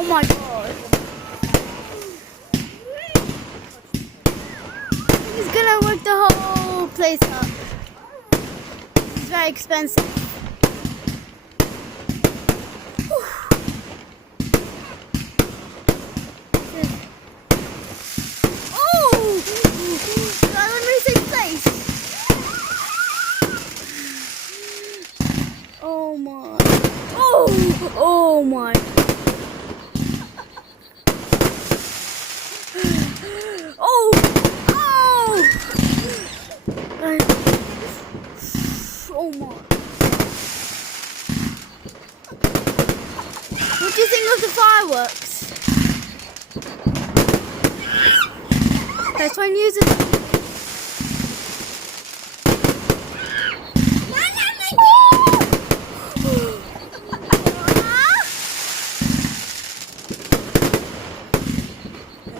Oh my god. He's gonna work the whole place up. It's very expensive. Oh! That one really safe place. Oh my. Oh! Oh my. Oh! Oh! Oh my. What do you think of the fireworks? Let's try and use it.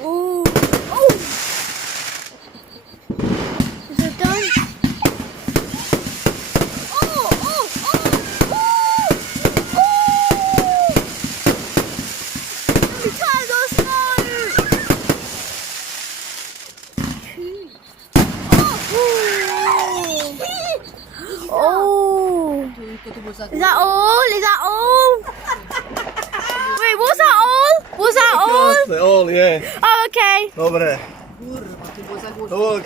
Oh! Oh! Is it done? Oh! Oh! Oh! Oh! Oh! Every time there's snow! Oh! Is that all? Is that all? Wait, was that all? Was that all? All, yeah. Oh, okay. Dobre. Oh,